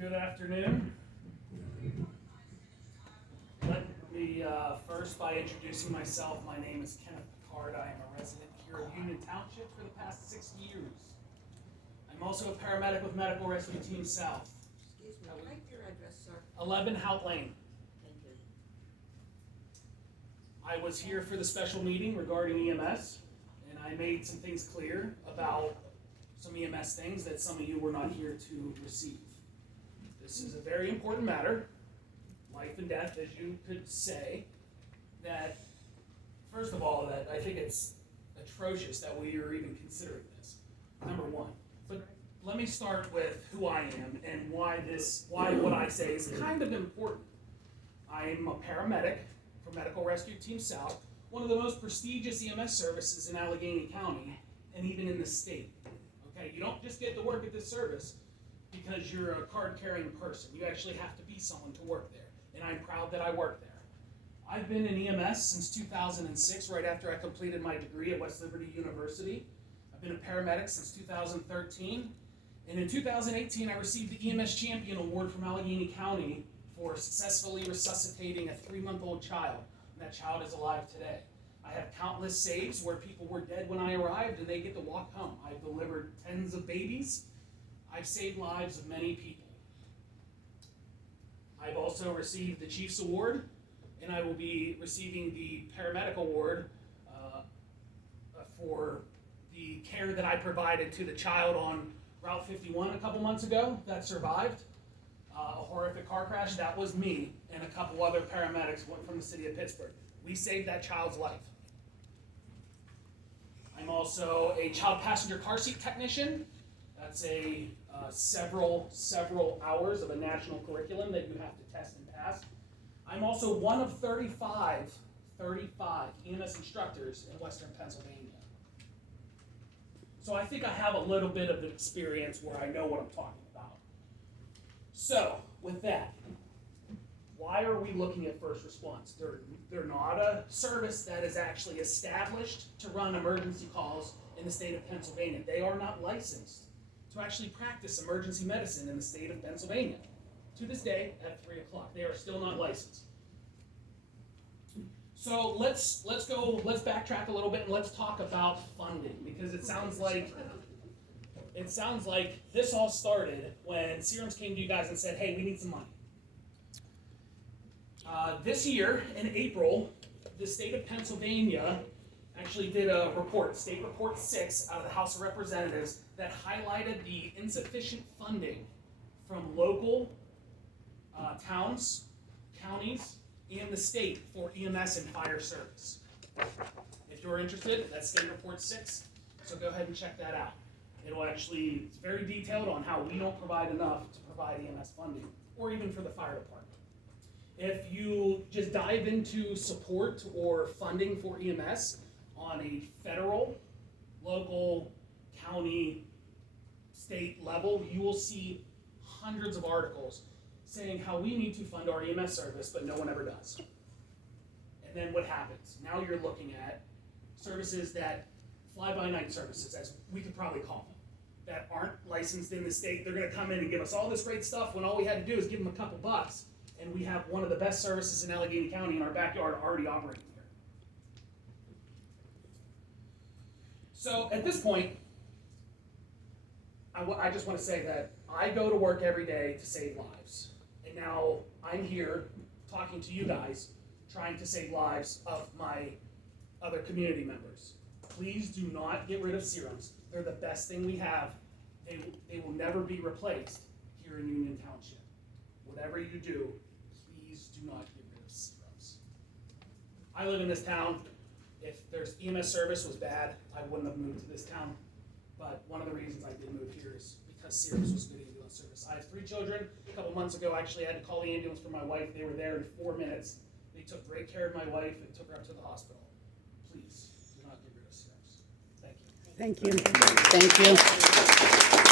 Good afternoon. Let me first by introducing myself. My name is Kenneth Piccard. I am a resident here of Union Township for the past 6 years. I'm also a paramedic with Medical Rescue Team South. Excuse me, can I have your address, sir? 11 Hout Lane. Thank you. I was here for the special meeting regarding EMS, and I made some things clear about some EMS things that some of you were not here to receive. This is a very important matter, life and death, as you could say, that, first of all, that I think it's atrocious that we are even considering this, number one. But let me start with who I am and why what I say is kind of important. I'm a paramedic for Medical Rescue Team South, one of the most prestigious EMS services in Allegheny County and even in the state. Okay, you don't just get to work at this service because you're a card-carrying person. You actually have to be someone to work there, and I'm proud that I work there. I've been in EMS since 2006, right after I completed my degree at West Liberty University. I've been a paramedic since 2013, and in 2018 I received the EMS Champion Award from Allegheny County for successfully resuscitating a 3-month-old child, and that child is alive today. I have countless saves where people were dead when I arrived and they get to walk home. I've delivered tens of babies. I've saved lives of many people. I've also received the Chiefs Award, and I will be receiving the Paramedic Award for the care that I provided to the child on Route 51 a couple months ago that survived a horrific car crash. That was me and a couple other paramedics from the city of Pittsburgh. We saved that child's life. I'm also a child passenger car seat technician. That's a several hours of a national curriculum that you have to test and pass. I'm also one of 35 EMS instructors in Western Pennsylvania. So I think I have a little bit of experience where I know what I'm talking about. So, with that, why are we looking at first response? They're not a service that is actually established to run emergency calls in the state of Pennsylvania. They are not licensed to actually practice emergency medicine in the state of Pennsylvania. To this day, at 3 o'clock, they are still not licensed. So let's backtrack a little bit and let's talk about funding, because it sounds like this all started when Serums came to you guys and said, hey, we need some money. This year, in April, the state of Pennsylvania actually did a report, State Report 6, out of the House of Representatives, that highlighted the insufficient funding from local towns, counties, and the state for EMS and fire service. If you're interested, that's State Report 6, so go ahead and check that out. It's very detailed on how we don't provide enough to provide EMS funding, or even for the fire department. If you just dive into support or funding for EMS on a federal, local, county, state level, you will see hundreds of articles saying how we need to fund our EMS service, but no one ever does. And then what happens? Now you're looking at services that, fly-by-night services, as we could probably call them, that aren't licensed in the state. They're gonna come in and give us all this great stuff when all we had to do is give them a couple bucks, and we have one of the best services in Allegheny County in our backyard already operating here. So at this point, I just want to say that I go to work every day to save lives. And now I'm here talking to you guys, trying to save lives of my other community members. Please do not get rid of serums. They're the best thing we have. They will never be replaced here in Union Township. Whatever you do, please do not get rid of serums. I live in this town. If there's EMS service was bad, I wouldn't have moved to this town. But one of the reasons I did move here is because Serums was good ambulance service. I have 3 children. A couple months ago, I actually had to call the ambulance for my wife. They were there in 4 minutes. They took great care of my wife and took her up to the hospital. Please do not get rid of Serums. Thank you. Thank you. Thank you.